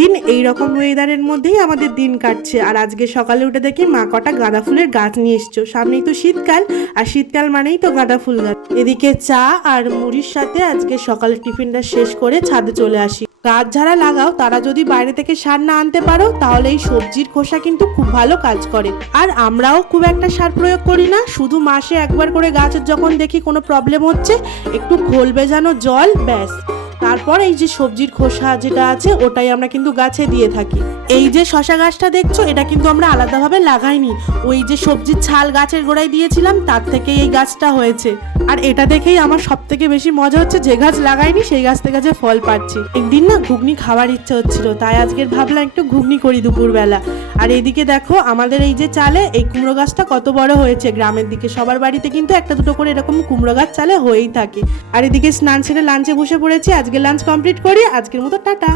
দিন এইরকম ওয়েদারের মধ্যেই আমাদের দিন কাটছে। আর আজকে সকালে উঠে দেখি মা কটা গাঁদা ফুলের গাছ নিয়ে এসছো। সামনেই তো শীতকাল, আর শীতকাল মানেই তো গাঁদা ফুল গাছ। এদিকে চা আর মুড়ির সাথে আজকে সকালের টিফিনটা শেষ করে ছাদে চলে আসি। গাছ যারা লাগাও তারা যদি বাইরে থেকে সার না আনতে পারো তাহলে এই সবজির খোসা কিন্তু খুব ভালো কাজ করে। আর আমরাও খুব একটা সার প্রয়োগ করি না, শুধু মাসে একবার করে গাছের যখন দেখি কোনো প্রবলেম হচ্ছে একটু ঘোল ভেজানো জল, ব্যাস। তারপর এই যে সবজির খোসা যেটা আছে ওটাই আমরা কিন্তু গাছে দিয়ে থাকি। এই যে শশা গাছটা দেখছো এটা কিন্তু আমরা আলাদাভাবে লাগাইনি, ওই যে সবজির ছাল গাছের গোড়ায় দিয়েছিলাম তার থেকেই এই গাছটা হয়েছে। আর এটা দেখেই আমার সব থেকে বেশি মজা হচ্ছে, যে গাছ লাগাইনি সেই গাছ থেকে যে ফল পাচ্ছি। একদিন না ঘুগনি খাওয়ার ইচ্ছা হচ্ছিল, তাই আজকের ভাবলাম একটু ঘুগনি করি দুপুরবেলা। আর এইদিকে দেখো আমাদের এই যে চালে এই কুমড়ো গাছটা কত বড় হয়েছে। গ্রামের দিকে সবার বাড়িতে কিন্তু একটা দুটো করে এরকম কুমড়ো গাছ চালে হয়েই থাকে। আর এদিকে স্নান সেরে লাঞ্চে বসে পড়েছি। আজকে লাঞ্চ কমপ্লিট করি, আজকের মতো টাটা।